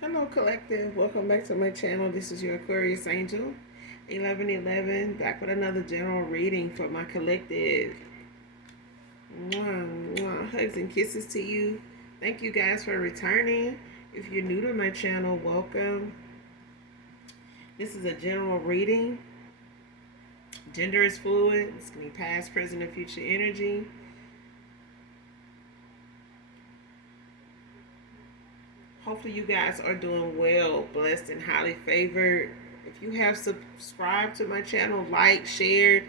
Hello, collective. Welcome back to my channel. This is your Aquarius Angel, 1111, back with another general reading for my collective. Mwah, mwah. Hugs and kisses to you. Thank you guys for returning. If you're new to my channel, welcome. This is a general reading. Gender is fluid. It's going to be past, present, and future energy. Hopefully you guys are doing well, blessed, and highly favored. If you have subscribed to my channel, like, shared,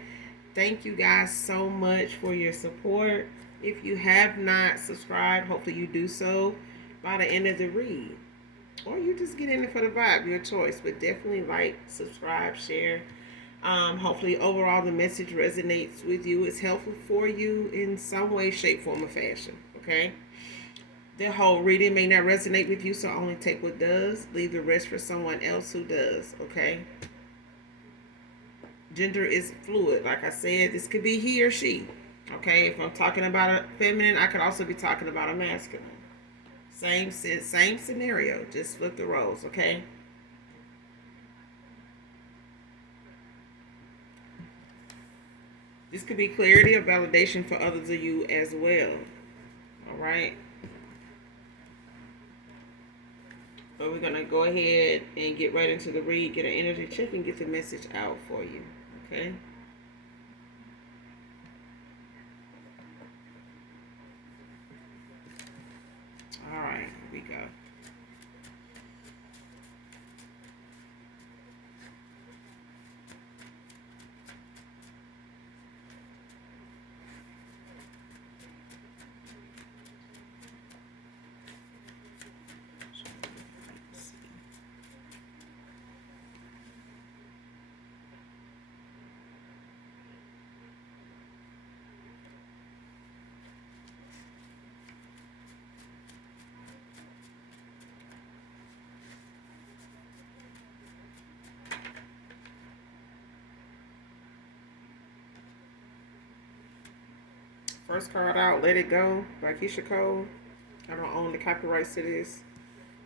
thank you guys so much for your support. If you have not subscribed, hopefully you do so by the end of the read. Or you just get in it for the vibe, your choice. But definitely like, subscribe, share. Hopefully overall the message resonates with you. It's helpful for you in some way, shape, form, or fashion. Okay? The whole reading may not resonate with you, so only take what does. Leave the rest for someone else who does, okay? Gender is fluid. Like I said, this could be he or she, okay? If I'm talking about a feminine, I could also be talking about a masculine. Same scenario, just flip the roles, okay? This could be clarity or validation for others of you as well, all right? But we're going to go ahead and get right into the read, get an energy check, and get the message out for you. Okay? All right, here we go. First card out, Let It Go by Keisha Cole. I don't own the copyrights to this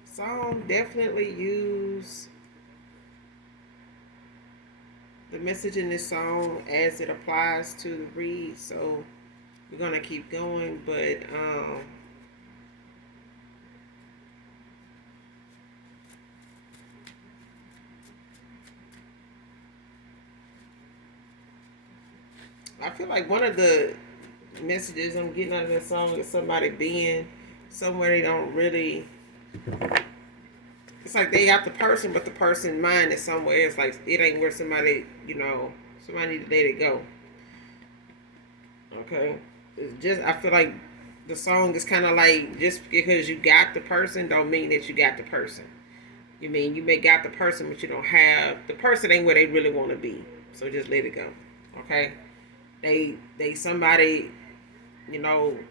song. Definitely use the message in this song as it applies to the read. So we're going to keep going, but I feel like one of the messages I'm getting out of this song is somebody being somewhere they don't really. It's like they have the person, but the person mind is somewhere. It's like it ain't where somebody, somebody need to let it go. Okay, it's just I feel like the song is kind of like just because you got the person don't mean that you got the person. You mean you may got the person, but you don't have the person ain't where they really want to be. So just let it go. Okay, they somebody.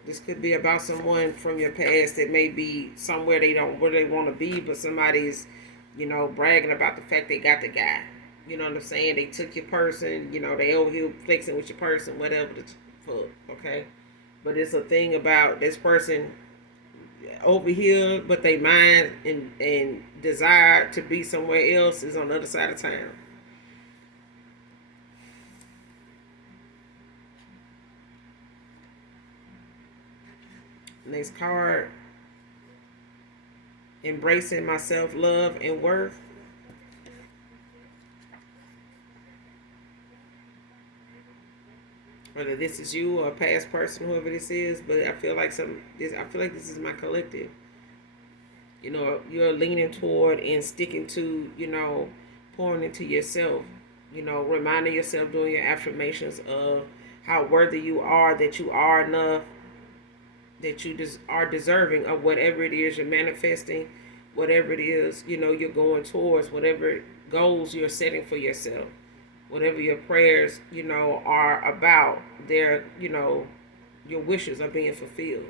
This could be about someone from your past that may be somewhere they don't where they want to be, but somebody's, bragging about the fact they got the guy. You know what I'm saying? They took your person. They over here flexing with your person, whatever the fuck. Okay, but it's a thing about this person over here, but they mind and desire to be somewhere else is on the other side of town. Next card, embracing my self love and worth. Whether this is you or a past person, whoever this is, but I feel like this is my collective. You're leaning toward and sticking to, pouring into yourself. Reminding yourself, doing your affirmations of how worthy you are, that you are enough, that you just are deserving of whatever it is you're manifesting, whatever it is, you're going towards, whatever goals you're setting for yourself, whatever your prayers, are about, your wishes are being fulfilled.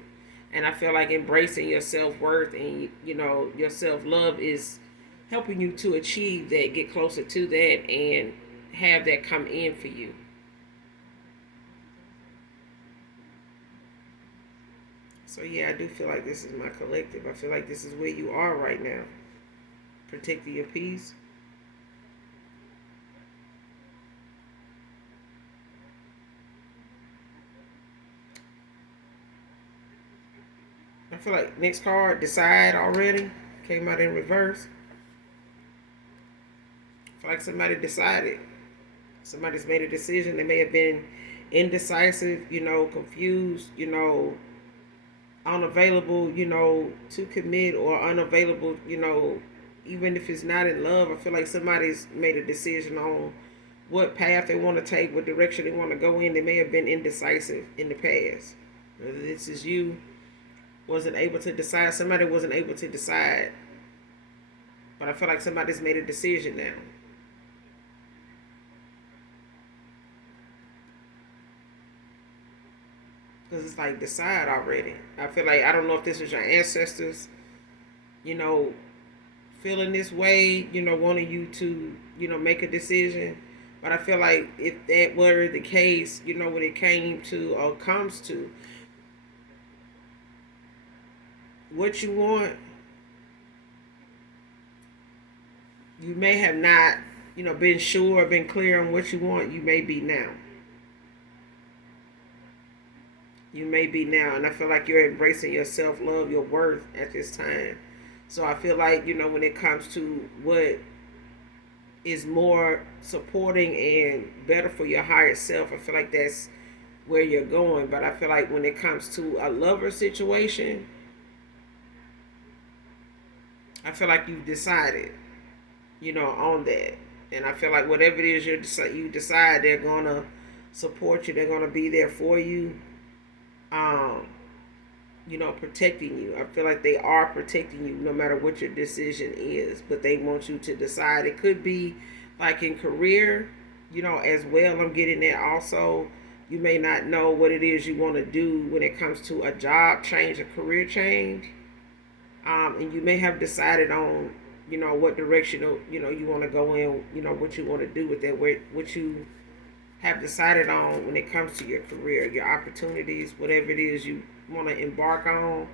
And I feel like embracing your self-worth and, your self-love is helping you to achieve that, get closer to that, and have that come in for you. So yeah, I do feel like this is my collective. I feel like this is where you are right now. protecting your peace. I feel like next card, decide already. Came out in reverse. I feel like somebody decided. Somebody's made a decision. They may have been indecisive, confused, unavailable, to commit, or unavailable, even if it's not in love. I feel like somebody's made a decision on what path they want to take, what direction they want to go in. They may have been indecisive in the past. Whether this is you, wasn't able to decide. Somebody wasn't able to decide. But I feel like somebody's made a decision now. Because it's like, decide already. I feel like, I don't know if this was your ancestors, you know, feeling this way, wanting you to, make a decision. But I feel like if that were the case, when it came to or comes to what you want, you may have not, been sure, been clear on what you want. You may be now. You may be now. And I feel like you're embracing your self love, your worth at this time. So I feel like, when it comes to what is more supporting and better for your higher self, I feel like that's where you're going. But I feel like when it comes to a lover situation, I feel like you've decided, on that. And I feel like whatever it is you decide, they're going to support you. They're going to be there for you. Um, protecting you. I feel like they are protecting you no matter what your decision is, but they want you to decide. It could be like in career, as well. I'm getting that also. You may not know what it is you want to do when it comes to a job change, a career change. And you may have decided on, what direction, you want to go in, what you want to do with that, what you have decided on when it comes to your career, your opportunities, whatever it is you want to embark on.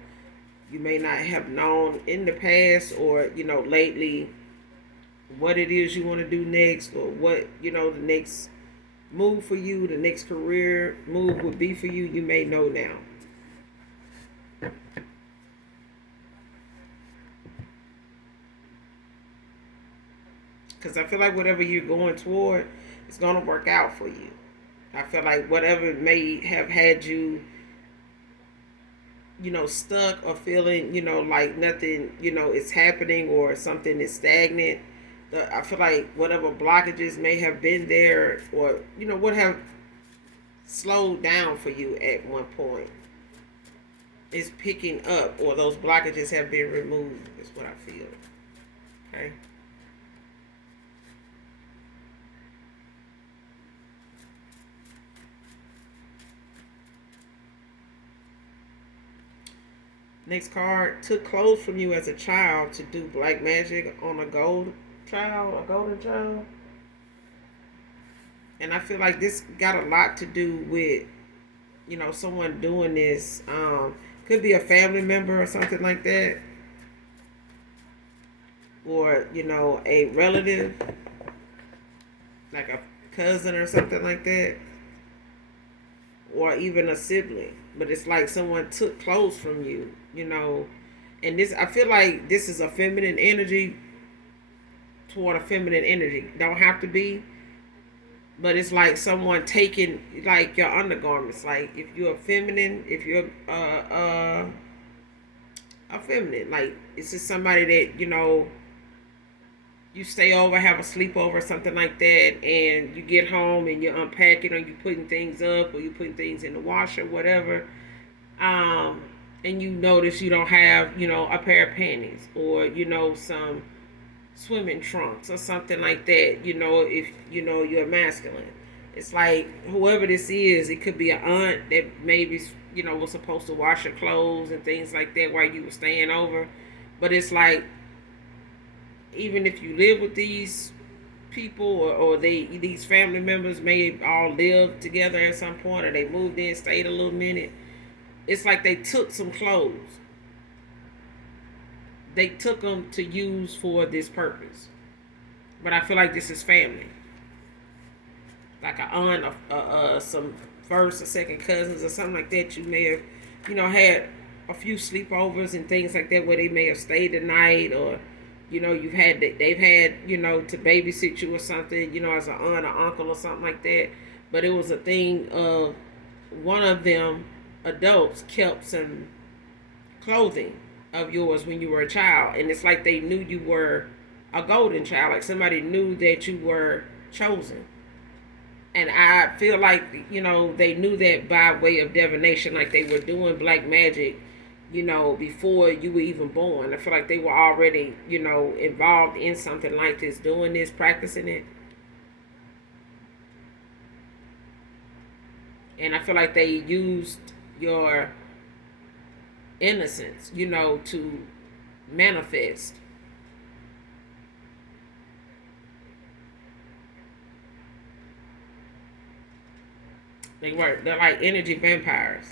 You may not have known in the past or, lately what it is you want to do next, or what, the next move for you, the next career move would be for you. You may know now. Because I feel like whatever you're going toward, it's going to work out for you. I feel like whatever may have had you, stuck or feeling, like nothing, is happening or something is stagnant. I feel like whatever blockages may have been there, or, would have slowed down for you at one point, is picking up, or those blockages have been removed, is what I feel. Okay. Next card, took clothes from you as a child to do black magic on a golden child. And I feel like this got a lot to do with, someone doing this. Could be a family member or something like that. Or, a relative, like a cousin or something like that. Or even a sibling. But it's like someone took clothes from you, And this, I feel like this is a feminine energy toward a feminine energy. Don't have to be, but it's like someone taking like your undergarments. Like if you're feminine, if you're a feminine, like it's just somebody that you stay over, have a sleepover, or something like that, and you get home and you're unpacking, or you putting things up, or you putting things in the washer, whatever. And you notice you don't have, a pair of panties, or some swimming trunks or something like that. If you're masculine, it's like whoever this is, it could be an aunt that maybe was supposed to wash your clothes and things like that while you were staying over, but it's like even if you live with these people, or these family members may have all lived together at some point, or they moved in, stayed a little minute, it's like they took some clothes they took them to use for this purpose. But I feel like this is family, like a aunt, some first or second cousins or something like that. You may have, had a few sleepovers and things like that where they may have stayed the night, or they've had to babysit you or something, as an aunt or uncle or something like that. But it was a thing of one of them adults kept some clothing of yours when you were a child, and it's like they knew you were a golden child, like somebody knew that you were chosen. And I feel like they knew that by way of divination, like they were doing black magic, before you were even born. I feel like they were already involved in something like this, doing this, practicing it. And I feel like they used your innocence, to manifest. They're like energy vampires.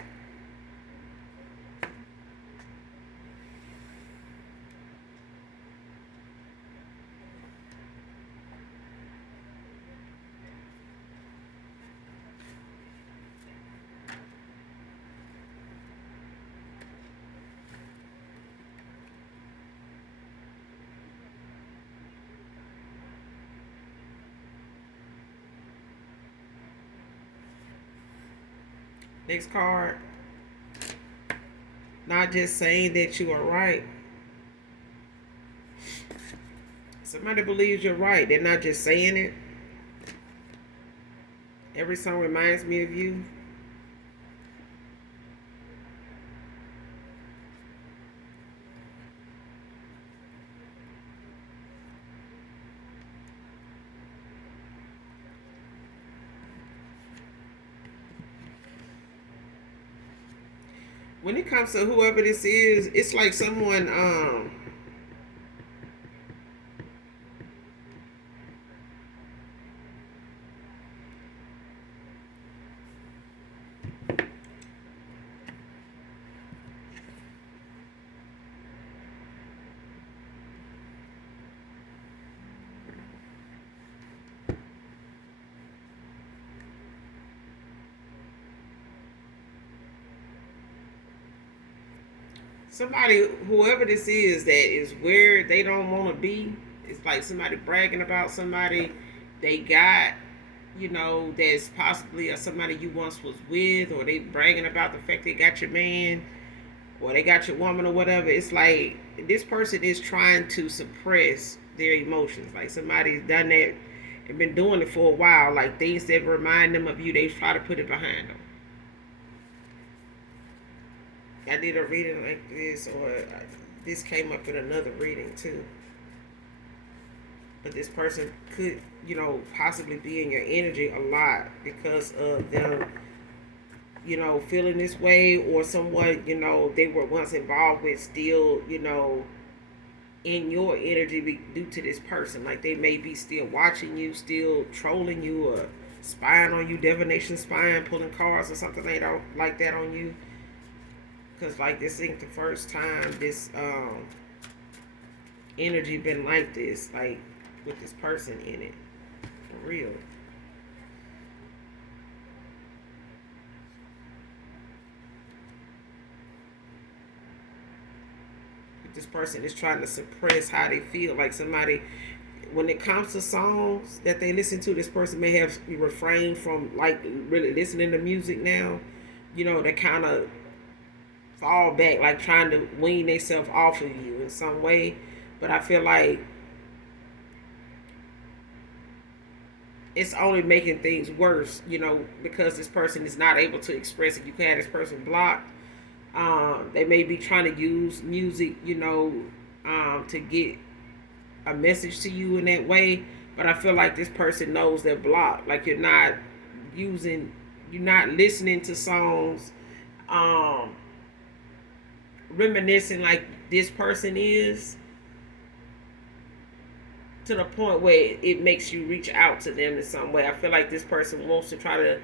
Next card. Not just saying that you are right. Somebody believes you're right. They're not just saying it. Every song reminds me of you. When it comes to whoever this is, it's like someone somebody, whoever this is, that is where they don't want to be. It's like somebody bragging about somebody they got, that's possibly somebody you once was with, or they bragging about the fact they got your man, or they got your woman, or whatever. It's like this person is trying to suppress their emotions. Like somebody's done that and been doing it for a while. Like things that remind them of you, they try to put it behind them. I did a reading like this, or this came up in another reading too. But this person could, possibly be in your energy a lot because of them, feeling this way, or someone, they were once involved with still, in your energy due to this person. Like they may be still watching you, still trolling you, or spying on you, divination spying, pulling cards or something like that on you. Because like this ain't the first time this energy been like this, like with this person in it, for real. This person is trying to suppress how they feel. Like somebody, when it comes to songs that they listen to, this person may have refrained from like really listening to music now. They kind of fall back, like trying to wean themselves off of you in some way. But I feel like it's only making things worse, because this person is not able to express it. You can have this person blocked. They may be trying to use music, to get a message to you in that way. But I feel like this person knows they're blocked. Like you're not listening to songs, reminiscing like this person is, to the point where it makes you reach out to them in some way. I feel like this person wants to try to,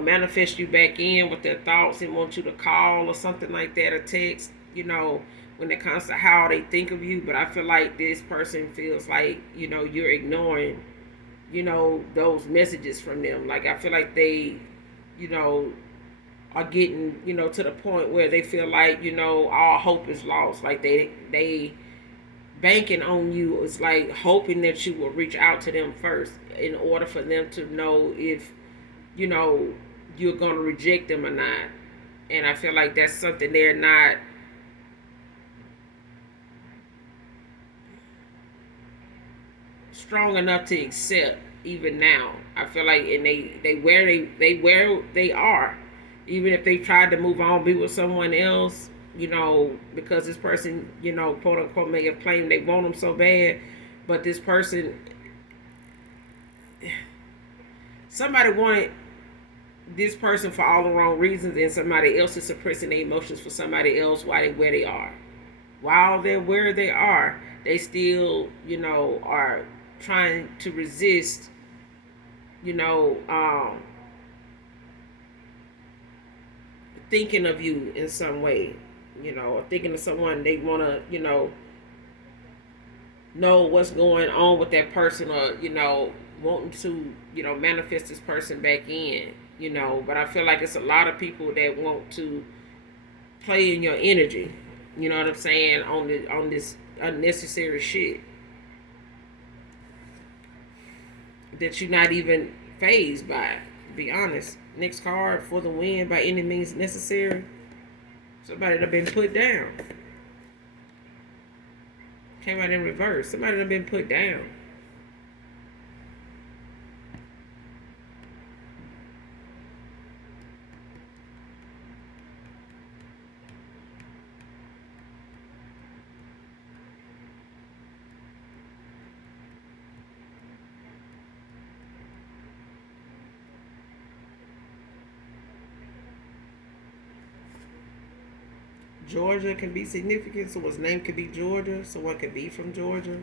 manifest you back in with their thoughts and want you to call or something like that, or text, when it comes to how they think of you. But I feel like this person feels like, you're ignoring, those messages from them. Like, I feel like they, you know, are getting, to the point where they feel like, all hope is lost. Like they banking on you is like hoping that you will reach out to them first in order for them to know if, you know, you're gonna reject them or not. And I feel like that's something they're not strong enough to accept even now. I feel like, and they are, even if they tried to move on, be with someone else, because this person, quote unquote, may have claimed they want them so bad, but this person, somebody wanted this person for all the wrong reasons, and somebody else is suppressing their emotions for somebody else while they where they are. While they're where they are, they still, are trying to resist, you know, um, thinking of you in some way, or thinking of someone they want to, know what's going on with that person, or, wanting to, manifest this person back in, But I feel like it's a lot of people that want to play in your energy, you know what I'm saying, on this unnecessary shit that you're not even phased by. To be honest, next card for the win by any means necessary. Somebody that been put down. Came out in reverse. Somebody that been put down. Georgia can be significant. Someone's name could be Georgia. Someone could be from Georgia.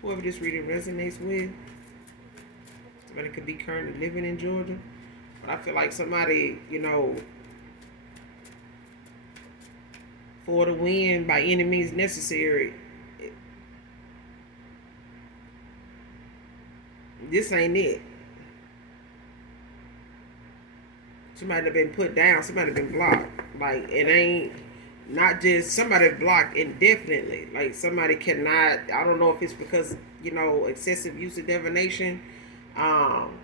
Whoever this reading resonates with. Somebody could be currently living in Georgia. But I feel like somebody, for the win by any means necessary, this ain't it. Somebody that been put down. Somebody been blocked. Like, it ain't not just somebody blocked indefinitely. Like, somebody cannot, I don't know if it's because, excessive use of divination. Um,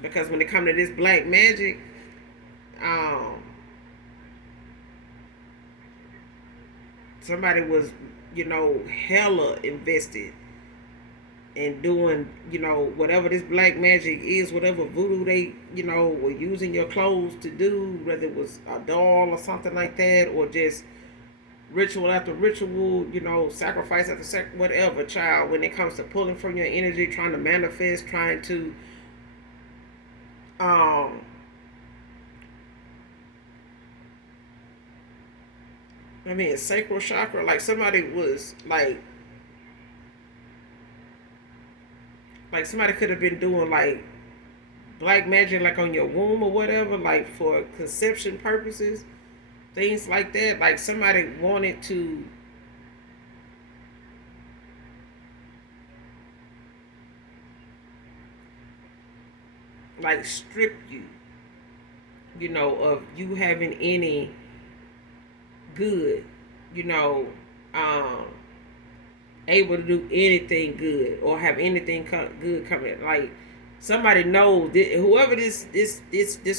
because when it comes to this black magic, um, somebody was, hella invested in doing, whatever this black magic is, whatever voodoo they, were using your clothes to do, whether it was a doll or something like that, or just ritual after ritual, sacrifice after whatever, child, when it comes to pulling from your energy, trying to manifest, trying to, um, sacral chakra, like somebody was like somebody could have been doing like black magic like on your womb or whatever, like for conception purposes, things like that. Like somebody wanted to like strip you, of you having any good, you know, um, able to do anything good or have anything good coming. Like somebody knows that whoever this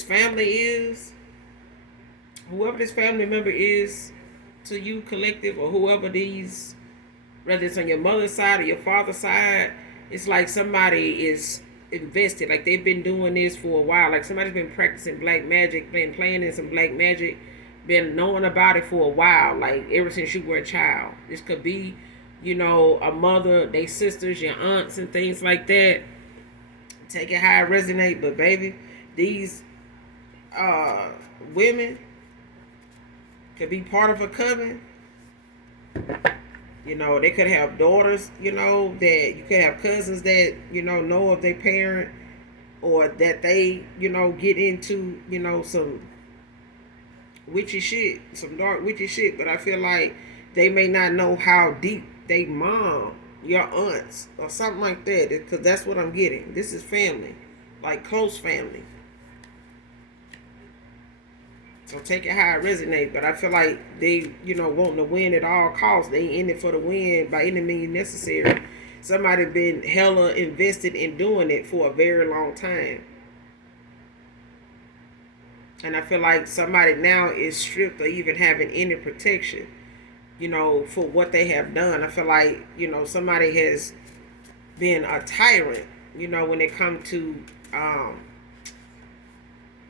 family is, whoever this family member is to you, collective, or whoever these, whether it's on your mother's side or your father's side, it's like somebody is invested. Like they've been doing this for a while. Like somebody's been practicing black magic, been playing in some black magic, been knowing about it for a while. Like ever since you were a child. This could be, a mother, they sisters, your aunts, and things like that. Take it how it resonate, but baby, these women could be part of a coven. They could have daughters, that you could have cousins that, know of their parent, or that they, get into, some witchy shit, some dark witchy shit. But I feel like they may not know how deep they mom, your aunts, or something like that. Because that's what I'm getting. This is family, like close family. So take it how it resonates. But I feel like they, wanting to win at all costs. They in it for the win by any means necessary. Somebody been hella invested in doing it for a very long time. And I feel like somebody now is stripped of even having any protection, for what they have done. I feel like, somebody has been a tyrant, when it comes to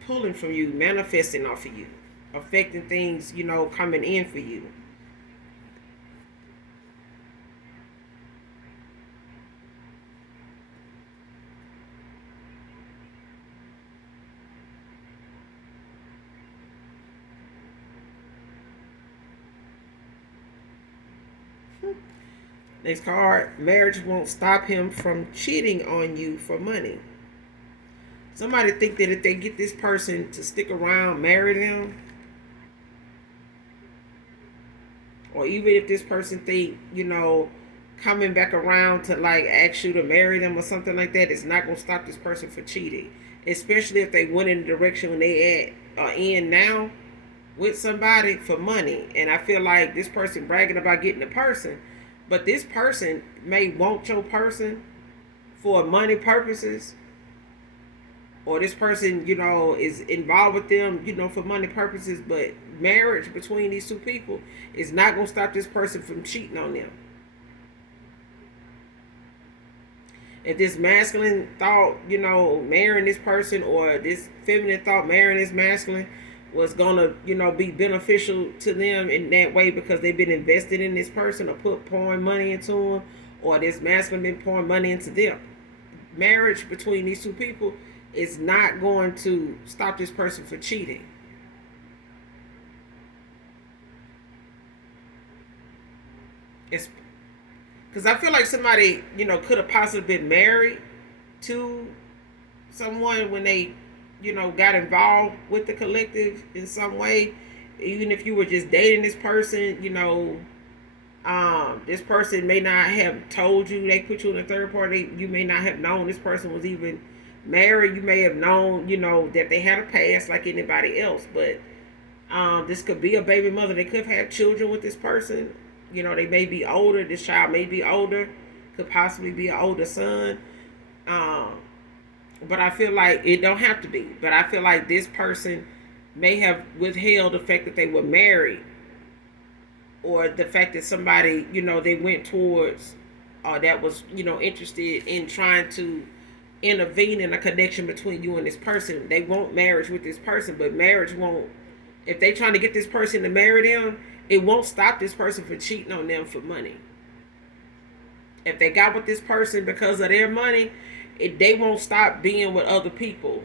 pulling from you, manifesting off of you, affecting things, coming in for you. Next card, marriage won't stop him from cheating on you for money. Somebody think that if they get this person to stick around, marry them, or even if this person think, coming back around to like ask you to marry them or something like that, it's not gonna stop this person from cheating. Especially if they went in the direction when they are in now with somebody for money. And I feel like this person bragging about getting a person, but this person may want your person for money purposes, or this person, is involved with them, for money purposes, but marriage between these two people is not going to stop this person from cheating on them. If this masculine thought, marrying this person, or this feminine thought marrying this masculine was gonna, be beneficial to them in that way because they've been invested in this person or pouring money into them, or this masculine been pouring money into them. Marriage between these two people is not going to stop this person from cheating. It's because I feel like somebody, could have possibly been married to someone when they, got involved with the collective in some way. Even if you were just dating this person, this person may not have told you, they put you in a third party, you may not have known this person was even married. You may have known, that they had a past like anybody else, but this could be a baby mother. They could have had children with this person. They may be older. This child may be older, could possibly be an older son. Um, but I feel like it don't have to be. But I feel like this person may have withheld the fact that they were married, or the fact that somebody, they went towards, that was, interested in trying to intervene in a connection between you and this person. They want marriage with this person, but marriage won't. If they trying to get this person to marry them, it won't stop this person from cheating on them for money. If they got with this person because of their money, they won't stop being with other people,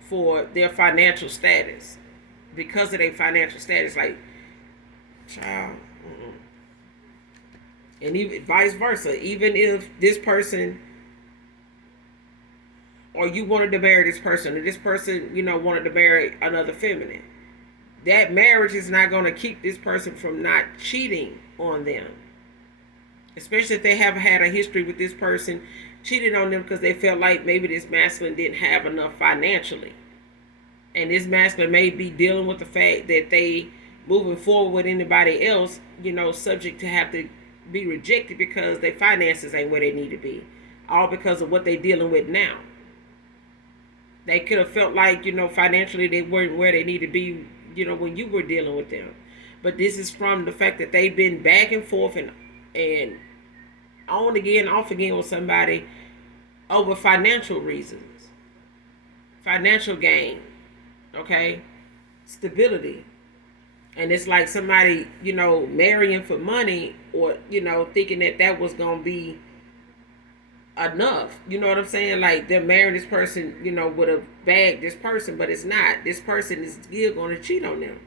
for their financial status, because of their financial status. Like, child, and even vice versa. Even if this person, or you wanted to marry this person, or this person, wanted to marry another feminine, that marriage is not going to keep this person from not cheating on them. Especially if they have had a history with this person cheating on them because they felt like maybe this masculine didn't have enough financially. And this masculine may be dealing with the fact that they moving forward with anybody else, subject to have to be rejected because their finances ain't where they need to be. All because of what they dealing with now. They could have felt like, financially they weren't where they need to be, when you were dealing with them. But this is from the fact that they've been back and forth and on again, off again with somebody over financial reasons, financial gain, okay, stability. And it's like somebody, marrying for money, or, thinking that that was going to be enough. You know what I'm saying? Like they're marrying this person, would have bagged this person, but it's not. This person is still going to cheat on them.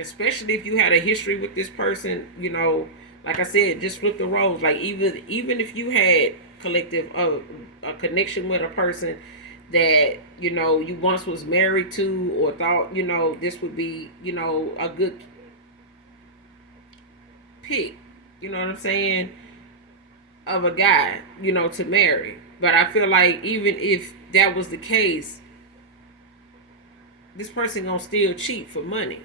especially if you had a history with this person, like I said, just flip the roles. Like even if you had collective a connection with a person that you once was married to, or thought this would be a good pick, you know what I'm saying, of a guy to marry. But I feel like even if that was the case, this person gonna still cheat for money.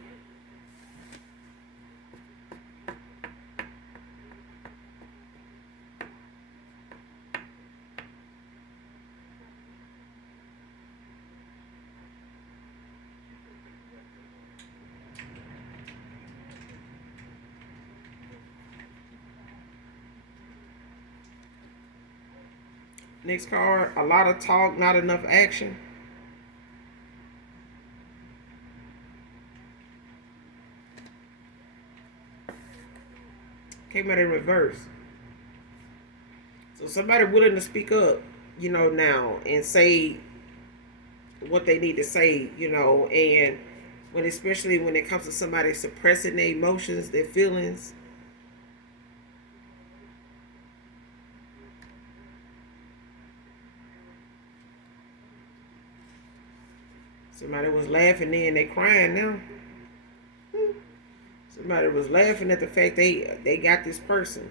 Next card, a lot of talk, not enough action. Came out in reverse. So somebody willing to speak up, now and say what they need to say, and especially when it comes to somebody suppressing their emotions, their feelings. Somebody was laughing then, they crying now. Somebody was laughing at the fact they got this person.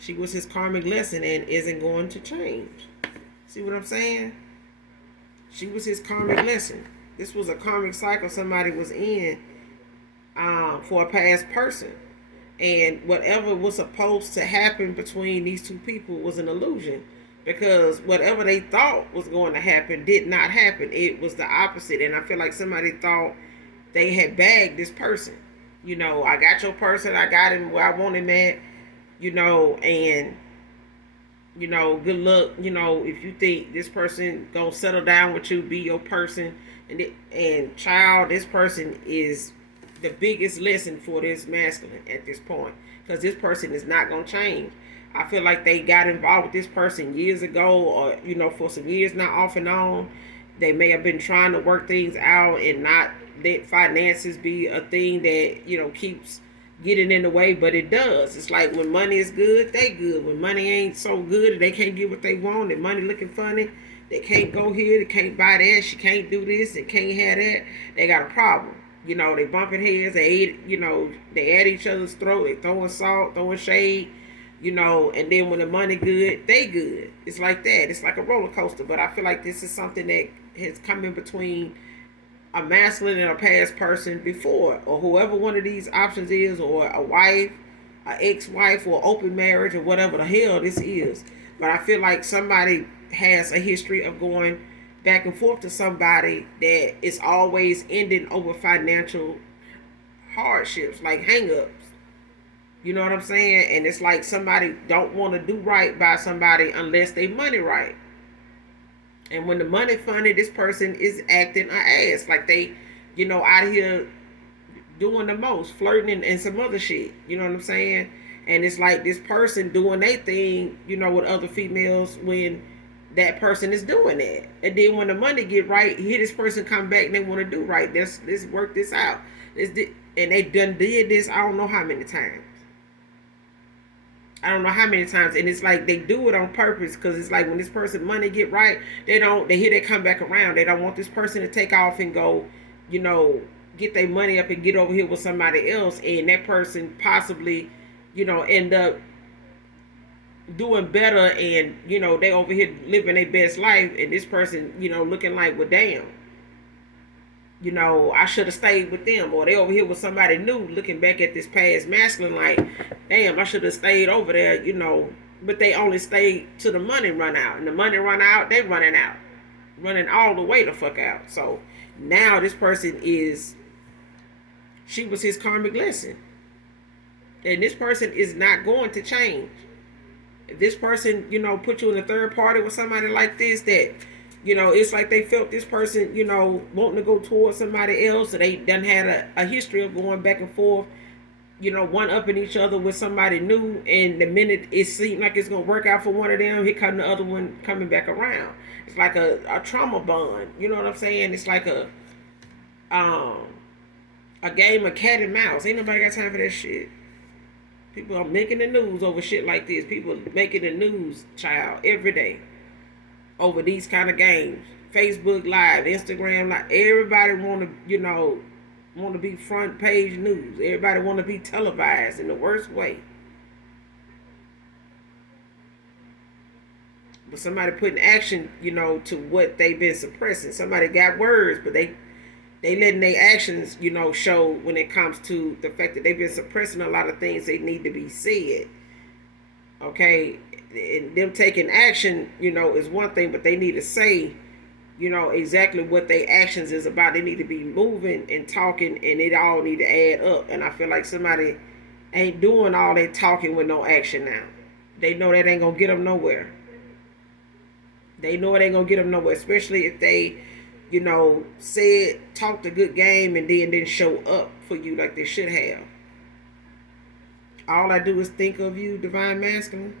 She was his karmic lesson and isn't going to change. See what I'm saying? She was his karmic lesson. This was a karmic cycle somebody was in for a past person. And whatever was supposed to happen between these two people was an illusion. Because whatever they thought was going to happen did not happen. It was the opposite. And I feel like somebody thought they had bagged this person. I got your person. I got him where I want him at. And good luck. If you think this person gonna settle down with you, be your person, and child, this person is the biggest lesson for this masculine at this point, because this person is not gonna change. I feel like they got involved with this person years ago, or for some years now, off and on. They may have been trying to work things out and not let finances be a thing that keeps getting in the way, but it does. It's like when money is good, they good. When money ain't so good, they can't get what they want, and money looking funny, they can't go here, they can't buy that, she can't do this, they can't have that. They got a problem. They bumping heads. They at each other's throat. They throwing salt, throwing shade. And then when the money good, they good. It's like that. It's like a roller coaster. But I feel like this is something that has come in between a masculine and a past person before, or whoever one of these options is, or a wife, an ex-wife, or open marriage, or whatever the hell this is. But I feel like somebody has a history of going back and forth to somebody that is always ending over financial hardships, like hang-ups. You know what I'm saying? And it's like somebody don't want to do right by somebody unless they money right. And when the money funny, this person is acting an ass. Like they, out here doing the most, flirting and some other shit. You know what I'm saying? And it's like this person doing their thing, with other females when that person is doing that. And then when the money get right, here this person come back and they want to do right. Let's work this out. And they done did this I don't know how many times. I don't know how many times, and it's like they do it on purpose, because it's like when this person money get right, they hear they come back around. They don't want this person to take off and go, get their money up and get over here with somebody else, and that person possibly, end up doing better, and they over here living their best life, and this person, looking like, well, damn. I should have stayed with them, or they over here with somebody new, looking back at this past masculine like, damn, I should have stayed over there, but they only stayed till the money run out, and the money run out, they running all the way the fuck out. So now this person she was his karmic lesson, and this person is not going to change. If this person, put you in a third party with somebody like this, that it's like they felt this person, wanting to go towards somebody else, so they done had a history of going back and forth, one upping each other with somebody new, and the minute it seems like it's gonna work out for one of them, here come the other one coming back around. It's like a trauma bond. You know what I'm saying? It's like um a game of cat and mouse. Ain't nobody got time for that shit. People are making the news over shit like this. People making the news, child, every day over these kind of games. Facebook Live, Instagram Live. Everybody want to be front page news. Everybody want to be televised in the worst way. But somebody putting action, to what they've been suppressing. Somebody got words, but they letting their actions, show when it comes to the fact that they've been suppressing a lot of things they need to be said. Okay, and them taking action, is one thing, but they need to say, exactly what their actions is about. They need to be moving and talking, and it all need to add up. And I feel like somebody ain't doing all that talking with no action now. They know that ain't gonna get them nowhere. They know it ain't gonna get them nowhere, especially if they, talked a good game and then didn't show up for you like they should have. All I do is think of you, divine masculine.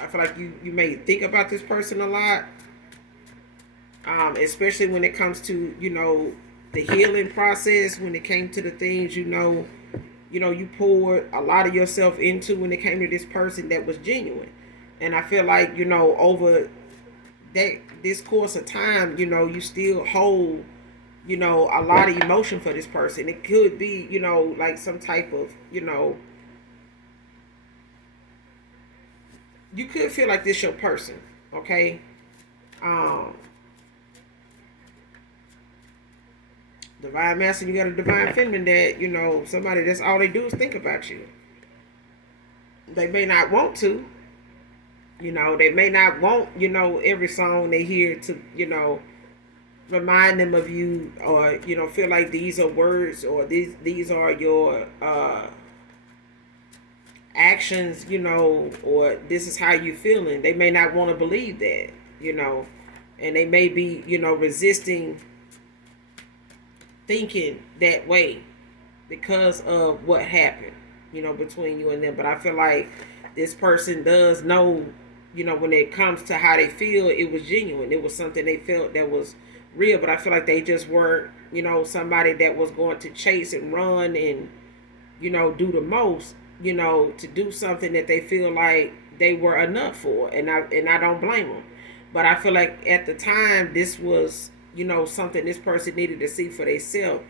I feel like you may think about this person a lot, especially when it comes to the healing process. When it came to the things you poured a lot of yourself into when it came to this person that was genuine, and I feel like over that this course of time, you still hold a lot of emotion for this person. It could be like some type of you could feel like this your person, okay? Um, Divine masculine, you got a divine feminine that somebody that's all they do is think about you. They may not want to, they may not want every song they hear to remind them of you, or feel like these are words, or these are your actions, or this is how you feeling. They may not want to believe that, and they may be, resisting thinking that way because of what happened, between you and them. But I feel like this person does know, when it comes to how they feel, it was genuine. It was something they felt that was real. But I feel like they just weren't, somebody that was going to chase and run and, do the most, to do something that they feel like they were enough for. And I don't blame them. But I feel like at the time, this was, something this person needed to see for themselves,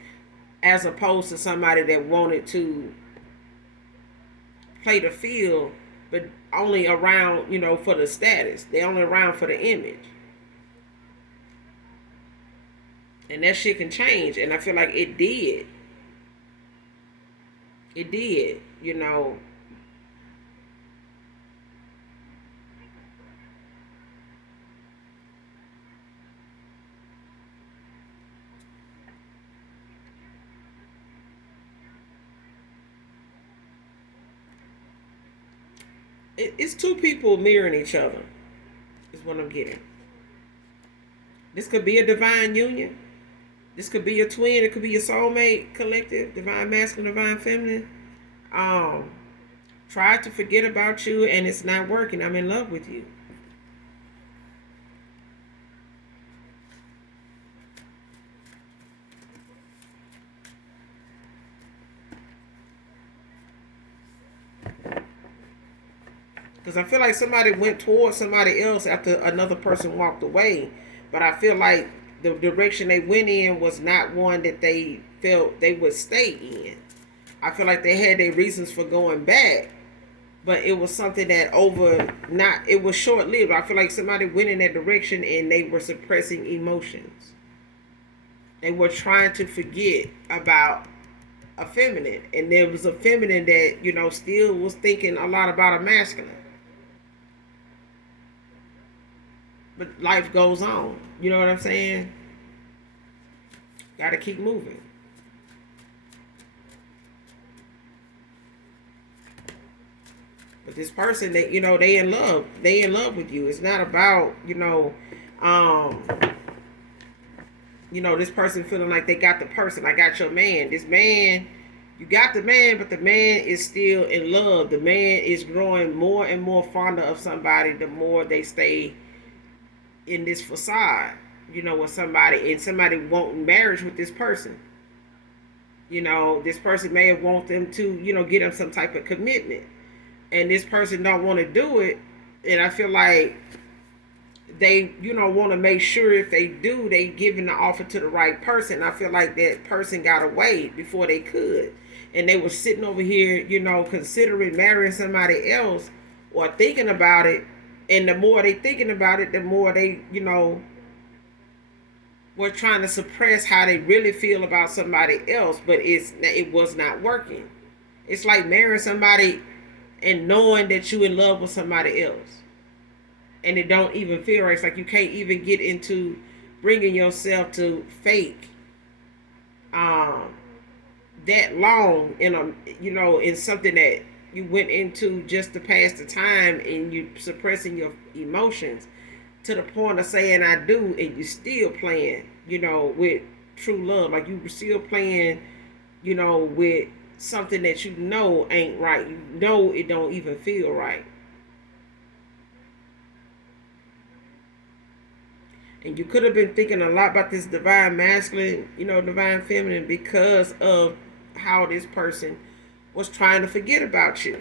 as opposed to somebody that wanted to play the field, but only around, for the status. They only around for the image. And that shit can change. And I feel like it did. It did, It's two people mirroring each other, is what I'm getting. This could be a divine union. This could be a twin. It could be a soulmate collective, divine masculine, divine feminine. Um, Try to forget about you and it's not working. I'm in love with you. Because I feel like somebody went towards somebody else after another person walked away. But I feel like the direction they went in was not one that they felt they would stay in. I feel like they had their reasons for going back, but it was something that it was short lived. I feel like somebody went in that direction and they were suppressing emotions. They were trying to forget about a feminine, and there was a feminine that still was thinking a lot about a masculine. But life goes on. You know what I'm saying? Got to keep moving. But this person that they in love with you. It's not about um this person feeling like they got the person. I got your man. This man, you got the man, but the man is still in love. The man is growing more and more fonder of somebody the more they stay in this facade, with somebody, and somebody wanting marriage with this person. This person may have want them to, get them some type of commitment. And this person don't want to do it. And I feel like they, want to make sure if they do, they giving the offer to the right person. I feel like that person got away before they could. And they were sitting over here, considering marrying somebody else or thinking about it. And the more they thinking about it, the more they, were trying to suppress how they really feel about somebody else. But it was not working. It's like marrying somebody and knowing that you in love with somebody else, and it don't even feel right. It's like you can't even get into bringing yourself to fake um that long in in something that you went into just to pass the time, and you suppressing your emotions to the point of saying I do, and you still playing with true love. Like you still playing with something that ain't right. It don't even feel right. And you could have been thinking a lot about this divine masculine, divine feminine, because of how this person was trying to forget about you.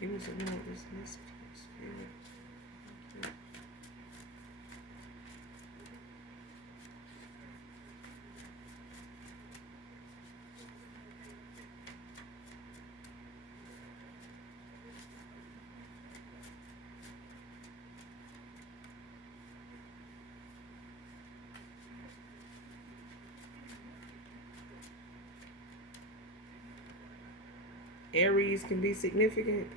Give me some more of this spirit. Aries can be significant.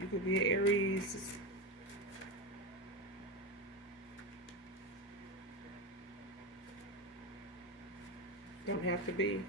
You could be an Aries. Don't have to be.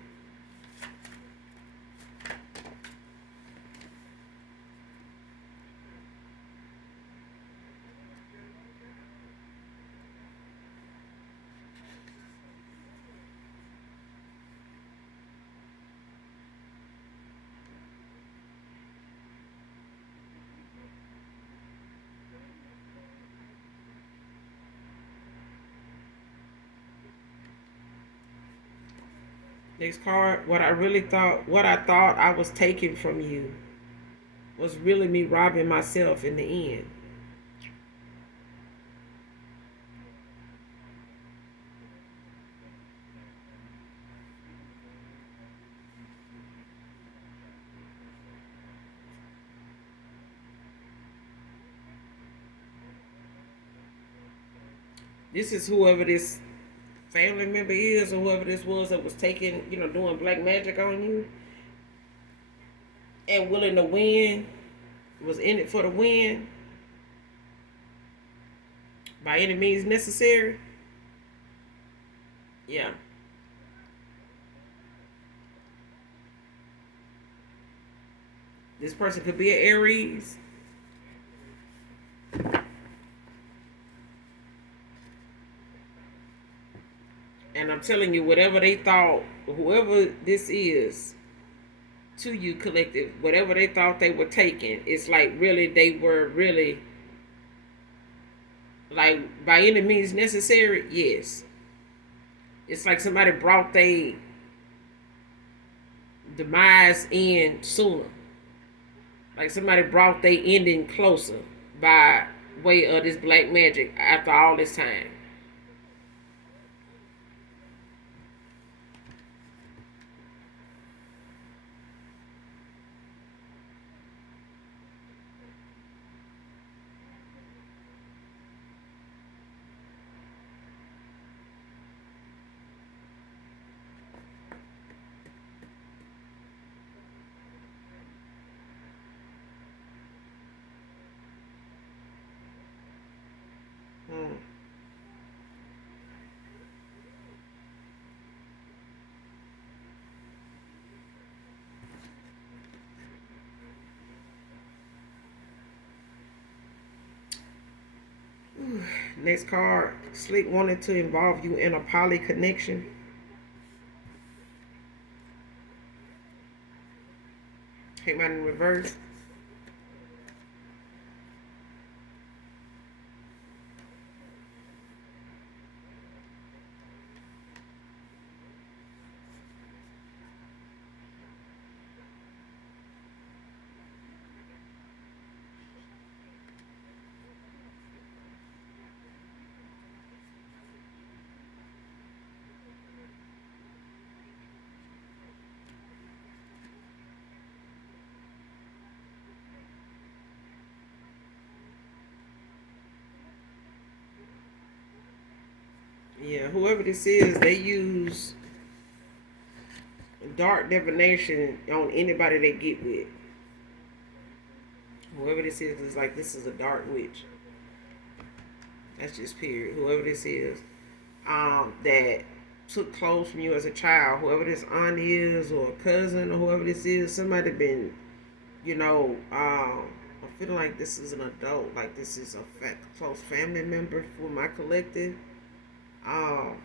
Next card, what I thought I was taking from you was really me robbing myself in the end. This is whoever this family member is, or whoever this was that was taking, doing black magic on you and willing to win, was in it for the win by any means necessary. Yeah. This person could be an Aries. And I'm telling you, whatever they thought, whoever this is to you, collective, whatever they thought they were taking, it's like really, they were really, like, by any means necessary, yes. It's like somebody brought their demise in sooner. Like somebody brought their ending closer by way of this black magic after all this time. Mm. Next card. Sleep wanted to involve you in a poly connection. Came out in reverse. Yeah, whoever this is, they use dark divination on anybody they get with. Whoever this is like, this is a dark witch. That's just period. Whoever this is, that took clothes from you as a child, whoever this aunt is or cousin or whoever this is, somebody been, I'm feeling like this is an adult, like this is a close family member for my collective. Um,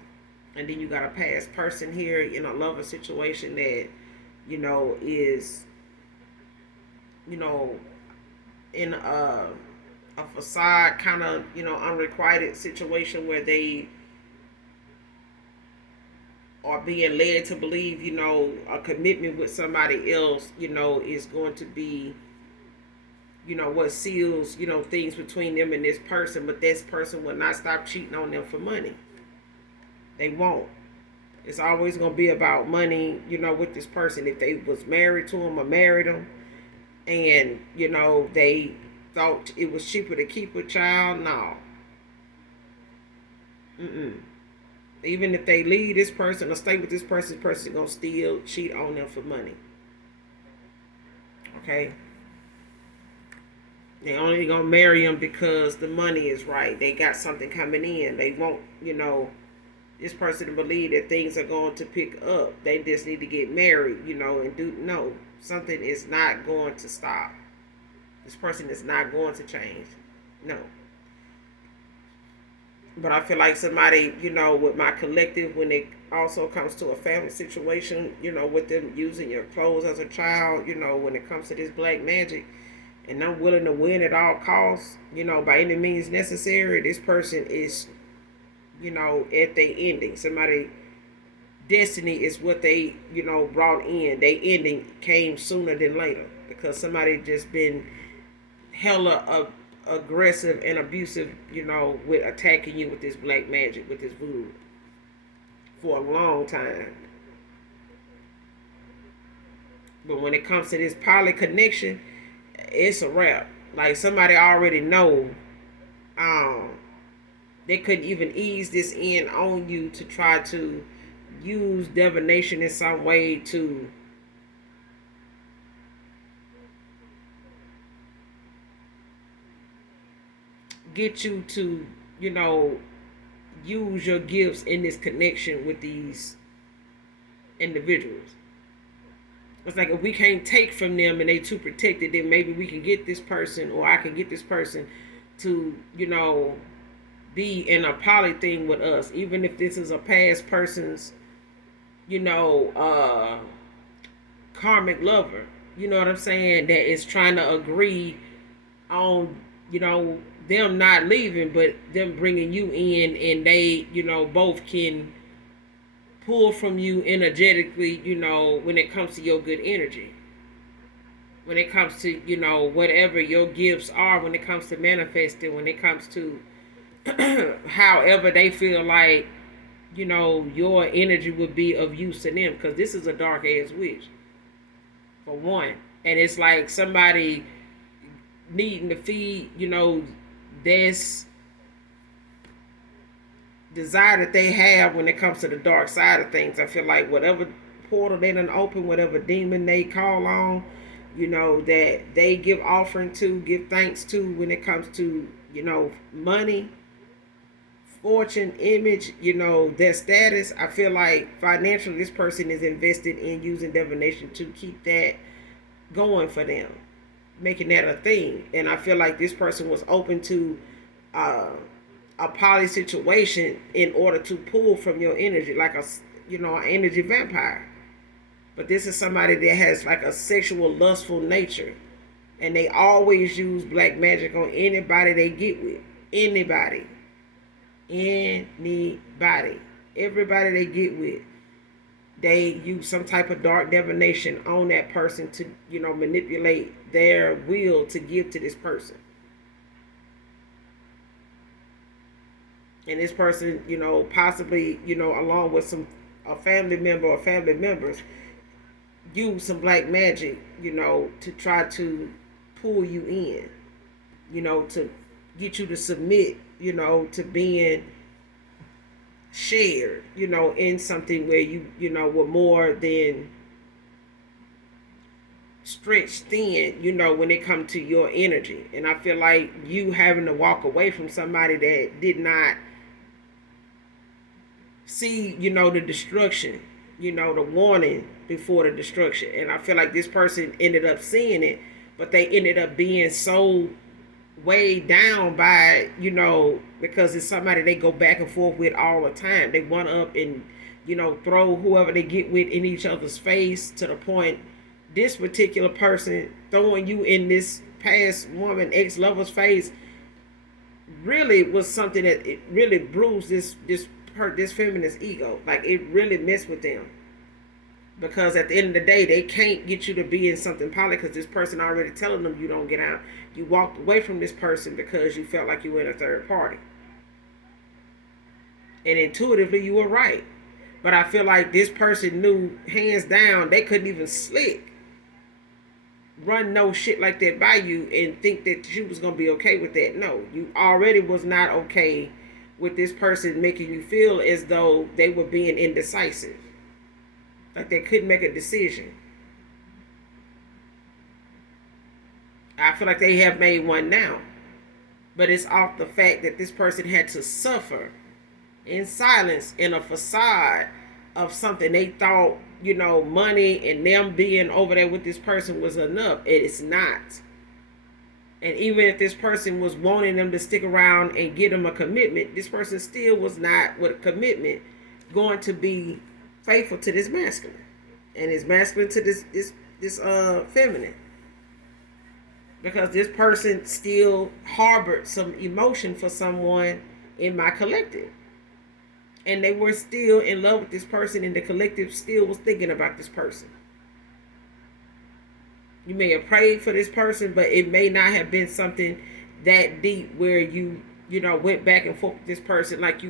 and then you got a past person here in a lover situation that, is, you know, in a facade kind of, unrequited situation where they are being led to believe, a commitment with somebody else, is going to be, what seals, things between them and this person, but this person will not stop cheating on them for money. They won't. It's always going to be about money, with this person. If they was married to him or married him and, they thought it was cheaper to keep a child, no. Mm-mm. Even if they leave this person or stay with this person going to still cheat on them for money. Okay? They only going to marry them because the money is right. They got something coming in. They won't, this person to believe that things are going to pick up. They just need to get married, and do, no. Something is not going to stop. This person is not going to change. No. But I feel like somebody, with my collective, when it also comes to a family situation, with them using your clothes as a child, when it comes to this black magic, and I'm willing to win at all costs, by any means necessary, this person is, at their ending. Somebody, destiny is what they, brought in. They ending came sooner than later because somebody just been hella aggressive and abusive, with attacking you with this black magic, with this voodoo for a long time. But when it comes to this poly connection, it's a wrap. Like somebody already know, um, they couldn't even ease this in on you to try to use divination in some way to get you to, use your gifts in this connection with these individuals. It's like if we can't take from them and they too protected, then maybe we can get this person or I can get this person to, be in a poly thing with us. Even if this is a past person's, you know, uh, karmic lover. You know what I'm saying? That is trying to agree on, them not leaving, but them bringing you in, and they, both can pull from you energetically, when it comes to your good energy. When it comes to, whatever your gifts are, when it comes to manifesting, when it comes to however they feel like, your energy would be of use to them. Because this is a dark ass witch, for one. And it's like somebody needing to feed, this desire that they have when it comes to the dark side of things. I feel like whatever portal they done open, whatever demon they call on, that they give offering to, give thanks to when it comes to, money, fortune, image, their status. I feel like financially, this person is invested in using divination to keep that going for them, making that a thing. And I feel like this person was open to uh, a poly situation in order to pull from your energy, like an energy vampire. But this is somebody that has like a sexual, lustful nature, and they always use black magic on anybody they get with. Anybody, anybody, everybody they get with, they use some type of dark divination on that person to, manipulate their will to give to this person. And this person, possibly, along with a family member or family members, use some black magic, to try to pull you in, to get you to submit, to being shared, in something where were more than stretched thin, when it comes to your energy. And I feel like you having to walk away from somebody that did not see, the destruction, the warning before the destruction. And I feel like this person ended up seeing it, but they ended up being so weighed down by, because it's somebody they go back and forth with all the time. They one up and, throw whoever they get with in each other's face, to the point this particular person throwing you in this past woman, ex-lover's face, really was something that it really bruised this feminist ego. Like, it really messed with them, because at the end of the day, they can't get you to be in something poly, because this person already telling them you don't get out. You walked away from this person because you felt like you were in a third party, and intuitively you were right. But I feel like this person knew hands down they couldn't even slick run no shit like that by you and think that you was gonna be okay with that. No, you already was not okay with this person making you feel as though they were being indecisive, like they couldn't make a decision. I feel like they have made one now, but it's off the fact that this person had to suffer in silence in a facade of something they thought, money and them being over there with this person was enough. It's not. And even if this person was wanting them to stick around and get them a commitment, this person still was not, with a commitment, going to be faithful to this masculine, and is masculine to this feminine, because this person still harbored some emotion for someone in my collective, and they were still in love with this person, and the collective still was thinking about this person. You may have prayed for this person, but it may not have been something that deep where you went back and forth with this person like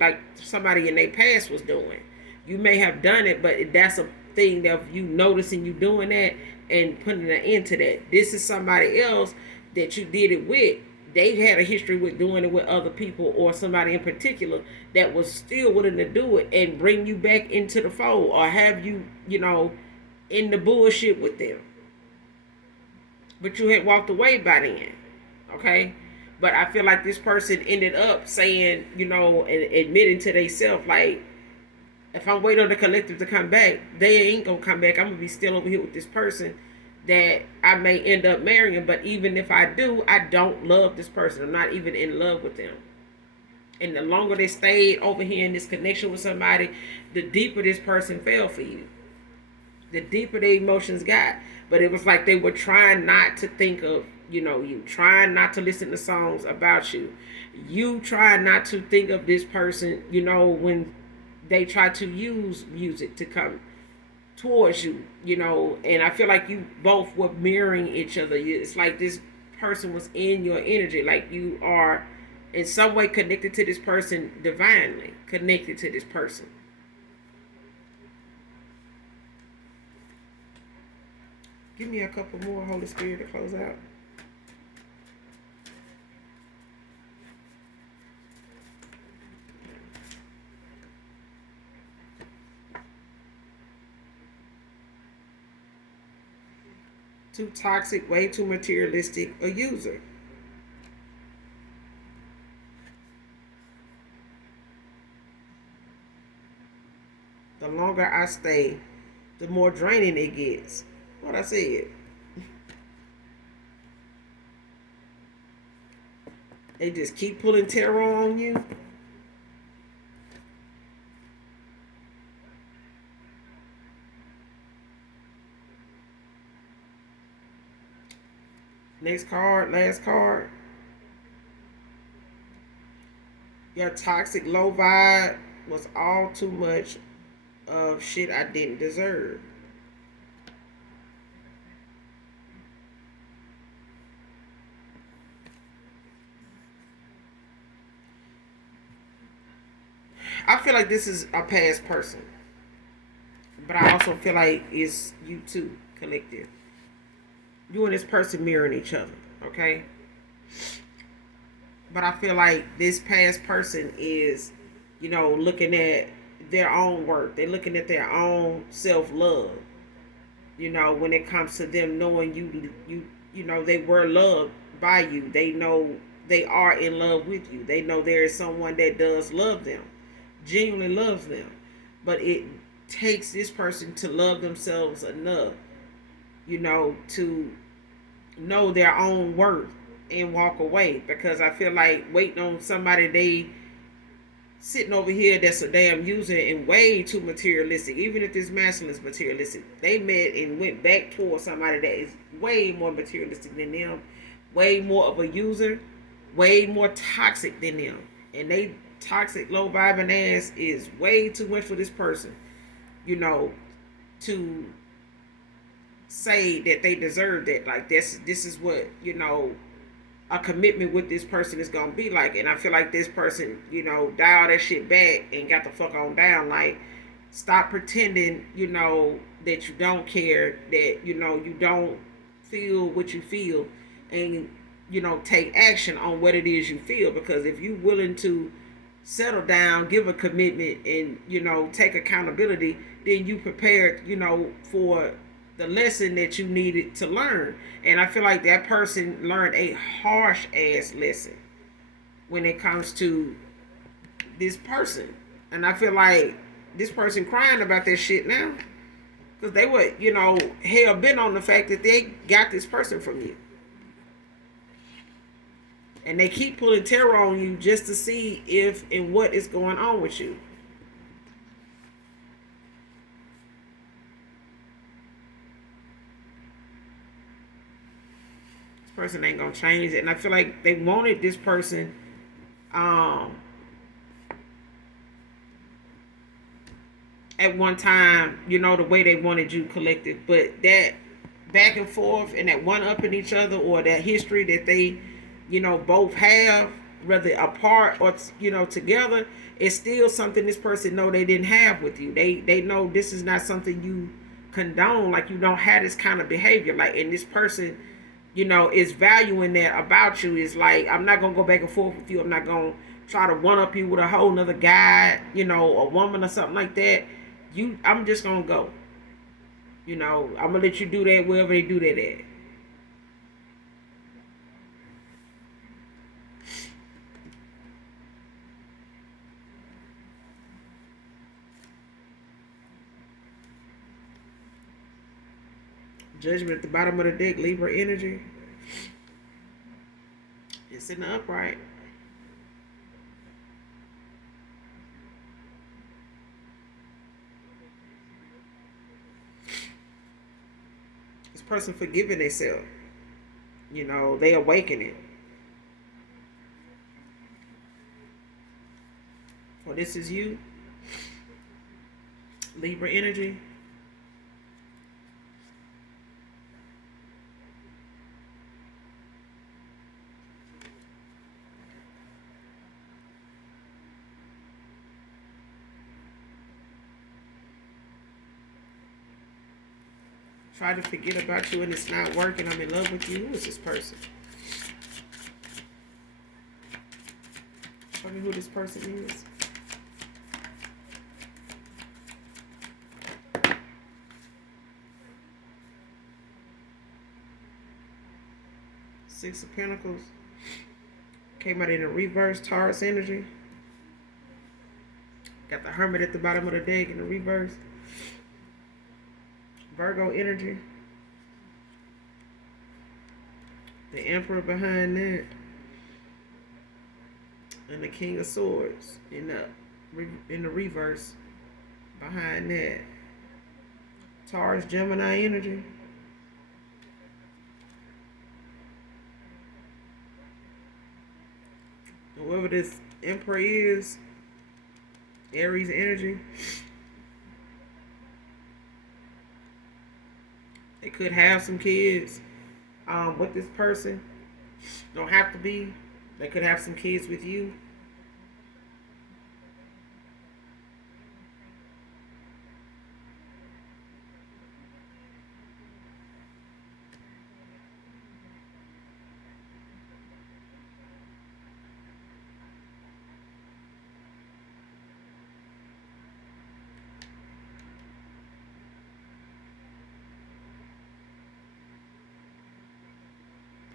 like somebody in their past was doing. You may have done it, but that's a thing that you noticing you doing that and putting an end to that. This is somebody else that you did it with. They had a history with doing it with other people, or somebody in particular that was still willing to do it and bring you back into the fold, or have you, in the bullshit with them. But you had walked away by then. Okay? But I feel like this person ended up saying, and admitting to themselves, like, if I'm waiting on the collective to come back, they ain't gonna come back. I'm gonna be still over here with this person that I may end up marrying. But even if I do, I don't love this person. I'm not even in love with them. And the longer they stayed over here in this connection with somebody, the deeper this person fell for you. The deeper their emotions got. But it was like they were trying not to think of, you. Trying not to listen to songs about you. You trying not to think of this person, when they try to use music to come towards you, and I feel like you both were mirroring each other. It's like this person was in your energy, like you are in some way connected to this person, divinely connected to this person. Give me a couple more, Holy Spirit, to close out. Too toxic, way too materialistic, a user. The longer I stay, the more draining it gets. What I said. They just keep pulling terror on you. Next card, last card. Your toxic low vibe was all too much of shit I didn't deserve. I feel like this is a past person, but I also feel like it's you too, collective. You and this person mirroring each other, okay? But I feel like this past person is, looking at their own work. They're looking at their own self love. When it comes to them knowing they were loved by you. They know they are in love with you. They know there is someone that does love them, genuinely loves them. But it takes this person to love themselves enough, to know their own worth and walk away. Because I feel like waiting on somebody they sitting over here that's a damn user and way too materialistic. Even if this masculine is materialistic, they met and went back towards somebody that is way more materialistic than them, way more of a user, way more toxic than them. And they toxic low vibing ass is way too much for this person, to say that they deserve that. Like this is what, a commitment with this person is gonna be like. And I feel like this person, dial that shit back and got the fuck on down. Like, stop pretending, that you don't care, that, you don't feel what you feel, and, take action on what it is you feel. Because if you willing to settle down, give a commitment, and, take accountability, then you prepared, for the lesson that you needed to learn. And I feel like that person learned a harsh ass lesson when it comes to this person. And I feel like this person crying about that shit now because they were, hell bent on the fact that they got this person from you. And they keep pulling terror on you just to see if and what is going on with you. Person ain't gonna change it. And I feel like they wanted this person at one time, the way they wanted you, collective. But that back and forth and that one upping each other, or that history that they, both have, whether apart or together, it's still something this person know they didn't have with you. They know this is not something you condone. Like, you don't have this kind of behavior. Like, and this person, is valuing that about you. Is like, I'm not gonna go back and forth with you. I'm not gonna try to one up you with a whole nother guy, a woman or something like that. I'm just gonna go. I'm gonna let you do that wherever they do that at. Judgment at the bottom of the deck, Libra energy. It's in the upright. This person forgiving themselves. They awakening. Well, this is you. Libra energy. Try to forget about you and it's not working. I'm in love with you. Who is this person? Show me who this person is. Six of Pentacles. Came out in a reverse, Taurus energy. Got the Hermit at the bottom of the deck in the reverse. Virgo energy. The Emperor behind that. And the King of Swords in the reverse behind that. Taurus, Gemini energy. Whoever this Emperor is, Aries energy. They could have some kids with this person. Don't have to be. They could have some kids with you.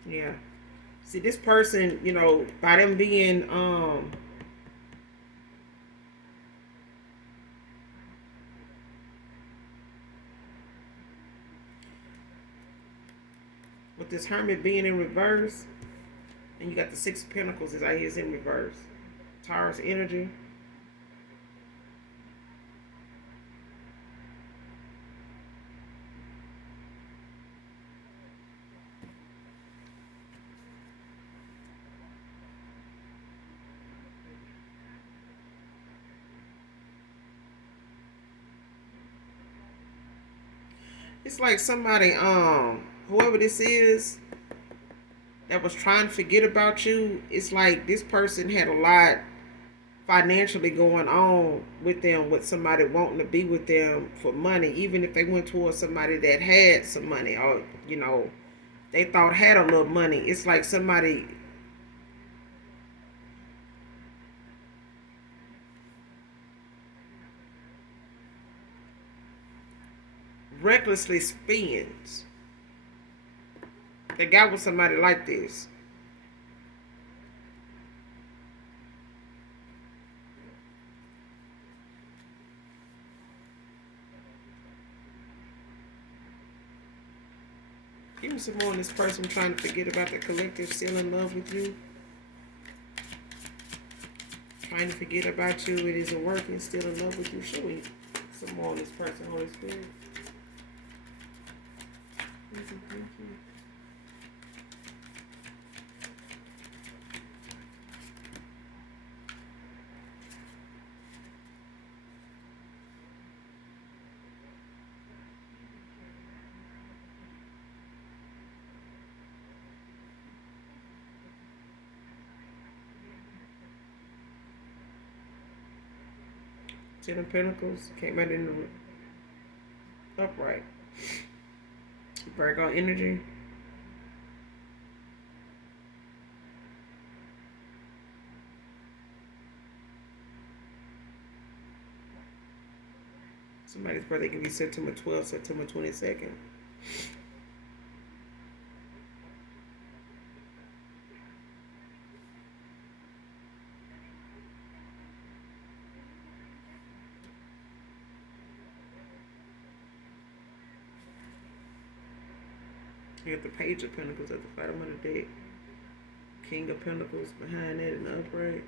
Yeah. See, this person, by them being with this Hermit being in reverse, and you got the Six of Pentacles is out here is in reverse. Taurus energy. It's like somebody, whoever this is that was trying to forget about you, it's like this person had a lot financially going on with them, with somebody wanting to be with them for money, even if they went towards somebody that had some money or, they thought had a little money. It's like somebody recklessly spends. They got with somebody like this. Give me some more on this person trying to forget about the collective, still in love with you. Trying to forget about you, it isn't working, still in love with you. Show me some more on this person, Holy Spirit. Thank you. Ten of Pentacles came out in the upright. Virgo energy. Somebody's birthday can be September 12th, September 22nd. You got the Page of Pentacles at the bottom of the deck. King of Pentacles behind that in the upright.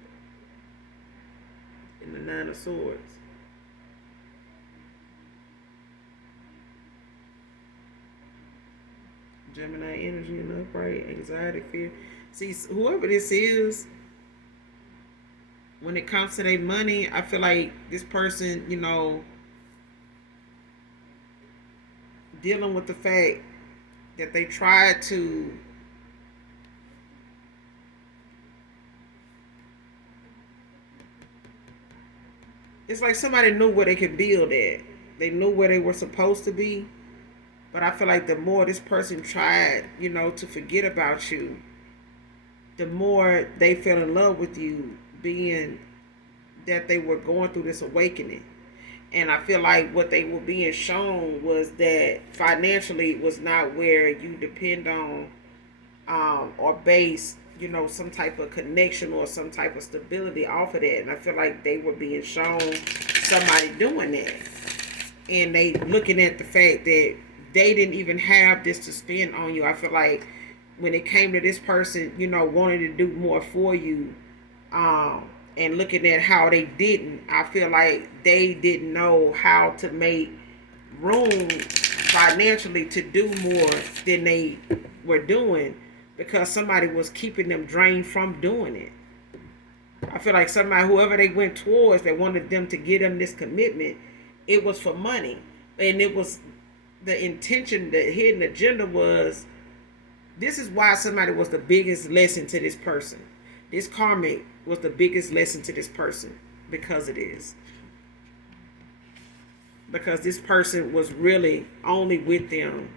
And the Nine of Swords. Gemini energy in the upright. Anxiety, fear. See, whoever this is, when it comes to their money, I feel like this person, dealing with the fact that they tried to it's like somebody knew where they could build at. They knew where they were supposed to be. But I feel like the more this person tried, to forget about you, the more they fell in love with you, being that they were going through this awakening. And I feel like what they were being shown was that financially it was not where you depend on or base some type of connection or some type of stability off of that. And I feel like they were being shown somebody doing that. And they looking at the fact that they didn't even have this to spend on you. I feel like when it came to this person, wanting to do more for you, and looking at how they didn't, I feel like they didn't know how to make room financially to do more than they were doing, because somebody was keeping them drained from doing it. I feel like somebody, whoever they went towards, they wanted them to give them this commitment. It was for money, and it was the intention, the hidden agenda was, this is why somebody was the biggest lesson to this person. This karmic was the biggest lesson to this person, because it is. Because this person was really only with them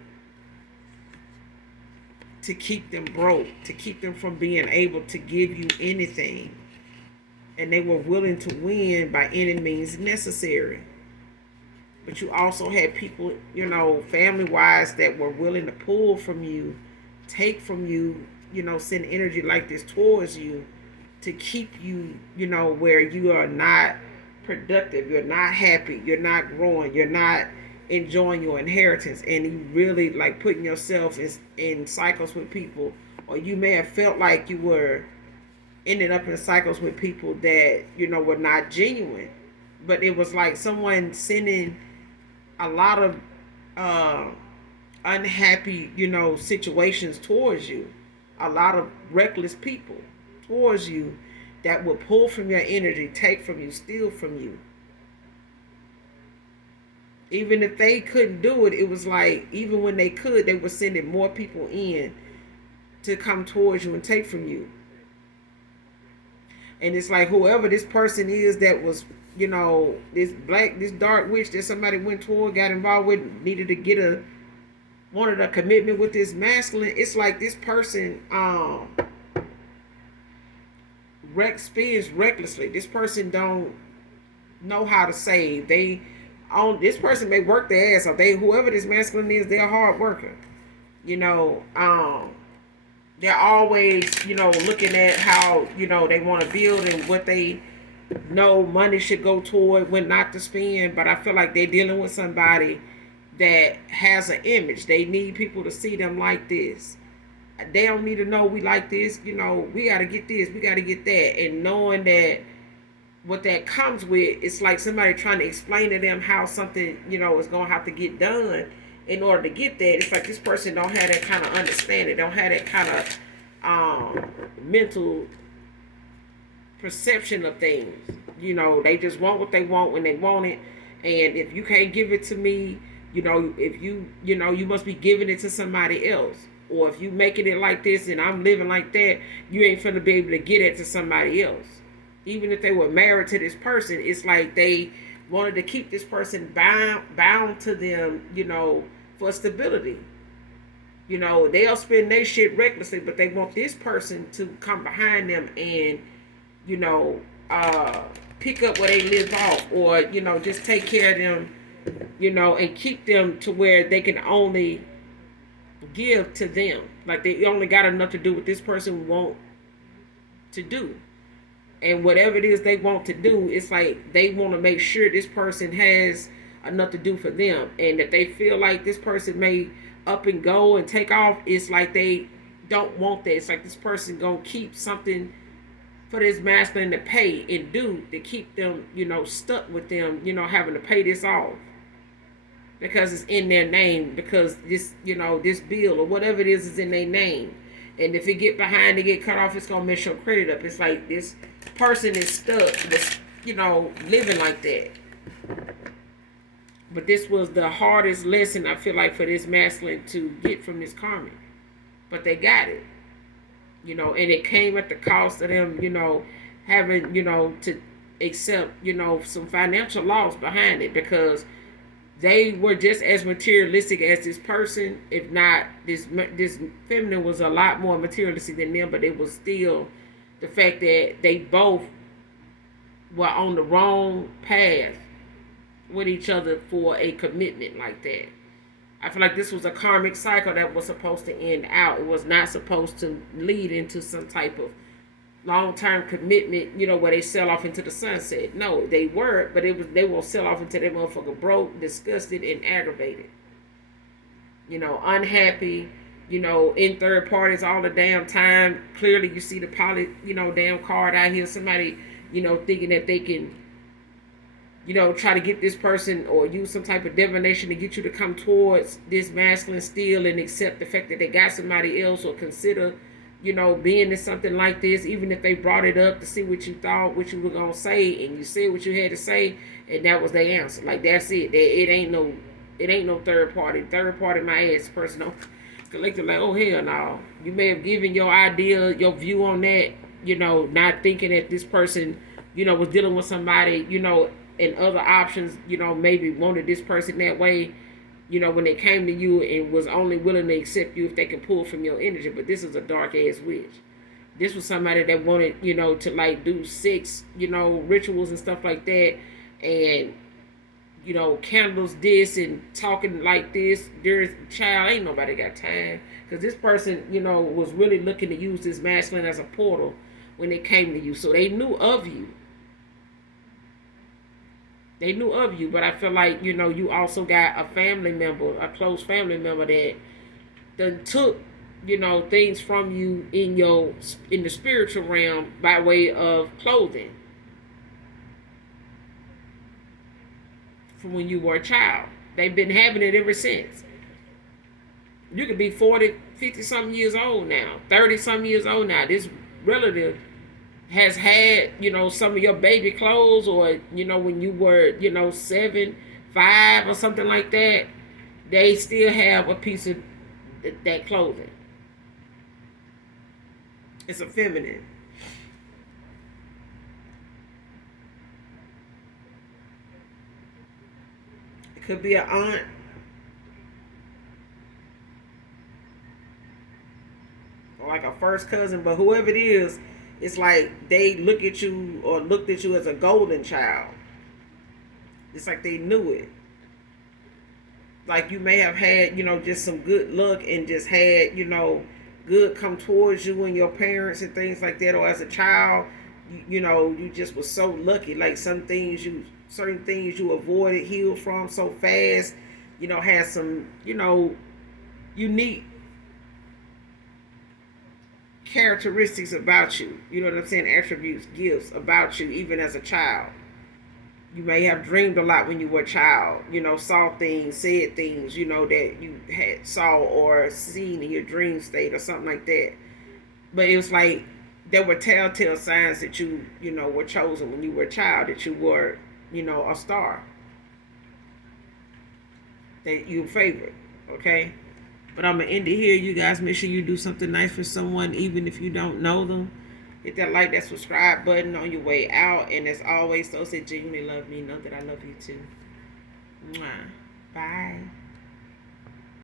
to keep them broke, to keep them from being able to give you anything. And they were willing to win by any means necessary. But you also had people, family-wise, that were willing to pull from you, take from you, send energy like this towards you to keep you, where you are not productive, you're not happy, you're not growing, you're not enjoying your inheritance, and you really like putting yourself in cycles with people, or you may have felt like you were ended up in cycles with people that, were not genuine. But it was like someone sending a lot of unhappy, situations towards you. A lot of reckless people towards you that will pull from your energy, take from you, steal from you. Even if they couldn't do it, it was like, even when they could, they were sending more people in to come towards you and take from you. And it's like, whoever this person is that was, this dark witch that somebody went toward, got involved with, needed to get wanted a commitment with this masculine. It's like this person spends recklessly. This person don't know how to save. This person may work their ass off. Whoever this masculine is, they're a hard worker. They're always, looking at how, they want to build and what they know money should go toward, when not to spend. But I feel like they're dealing with somebody that has an image. They need people to see them like this. They don't need to know we like this. We got to get this, we got to get that. And knowing that what that comes with, it's like somebody trying to explain to them how something, is going to have to get done in order to get that. It's like this person don't have that kind of understanding, don't have that kind of mental perception of things. They just want what they want when they want it. And if you can't give it to me, if you must be giving it to somebody else. Or if you making it like this and I'm living like that, you ain't finna be able to get it to somebody else. Even if they were married to this person, it's like they wanted to keep this person bound to them, for stability. They'll spend their shit recklessly, but they want this person to come behind them and, pick up where they live off, or, just take care of them, and keep them to where they can only give to them. Like they only got enough to do what this person want to do. And whatever it is they want to do, it's like they want to make sure this person has enough to do for them. And if they feel like this person may up and go and take off, it's like they don't want that. It's like this person gonna keep something for this masculine to pay and do to keep them, stuck with them, having to pay this off. Because it's in their name, because this, this bill or whatever it is in their name. And if it get behind, it get cut off, it's going to mess your credit up. It's like this person is stuck with, living like that. But this was the hardest lesson, I feel like, for this masculine to get from this karmic. But they got it. And it came at the cost of them, having, to accept, some financial loss behind it, because they were just as materialistic as this person. If not, this feminine was a lot more materialistic than them, but it was still the fact that they both were on the wrong path with each other for a commitment like that. I feel like this was a karmic cycle that was supposed to end out. It was not supposed to lead into some type of long-term commitment, where they sell off into the sunset. No, they were, but they will sell off into that motherfucker broke, disgusted, and aggravated. Unhappy, in third parties all the damn time. Clearly, you see the poly, damn card out here. Somebody, thinking that they can, try to get this person or use some type of divination to get you to come towards this masculine still and accept the fact that they got somebody else or consider, being in something like this, even if they brought it up to see what you thought, what you were going to say, and you said what you had to say, and that was their answer. Like, that's it. It ain't no third party. Third party, my ass, personal collective, like, oh, hell no. You may have given your idea, your view on that, not thinking that this person, was dealing with somebody, and other options, maybe wanted this person that way, when they came to you and was only willing to accept you if they can pull from your energy. But this is a dark ass witch. This was somebody that wanted, to like do sex, rituals and stuff like that, and candles this and talking like this. There's child, ain't nobody got time, because this person, was really looking to use this masculine as a portal when they came to you. So they knew of you. They knew of you, but I feel like, you also got a family member, a close family member that done took, things from you in the spiritual realm by way of clothing from when you were a child. They've been having it ever since. You could be 40, 50 something years old now, 30 something years old now. This relative has had, some of your baby clothes, or, when you were, 7, 5 or something like that, they still have a piece of that clothing. It's a feminine. It could be an aunt. Or like a first cousin, but whoever it is, it's like they look at you or looked at you as a golden child. It's like they knew it. Like you may have had, just some good luck and just had, good come towards you and your parents and things like that. Or as a child, you just was so lucky. Like certain things you avoided, healed from so fast. Had some, unique characteristics about you. You know what I'm saying? Attributes, gifts about you, even as a child. You may have dreamed a lot when you were a child. Saw things, said things, that you had saw or seen in your dream state or something like that. But it was like there were telltale signs that you, were chosen when you were a child, that you were, a star, that you favored. Okay? But I'm going to end it here. You guys, make sure you do something nice for someone, even if you don't know them. Hit that like, that subscribe button on your way out. And as always, those that genuinely love me know that I love you too. Mwah. Bye.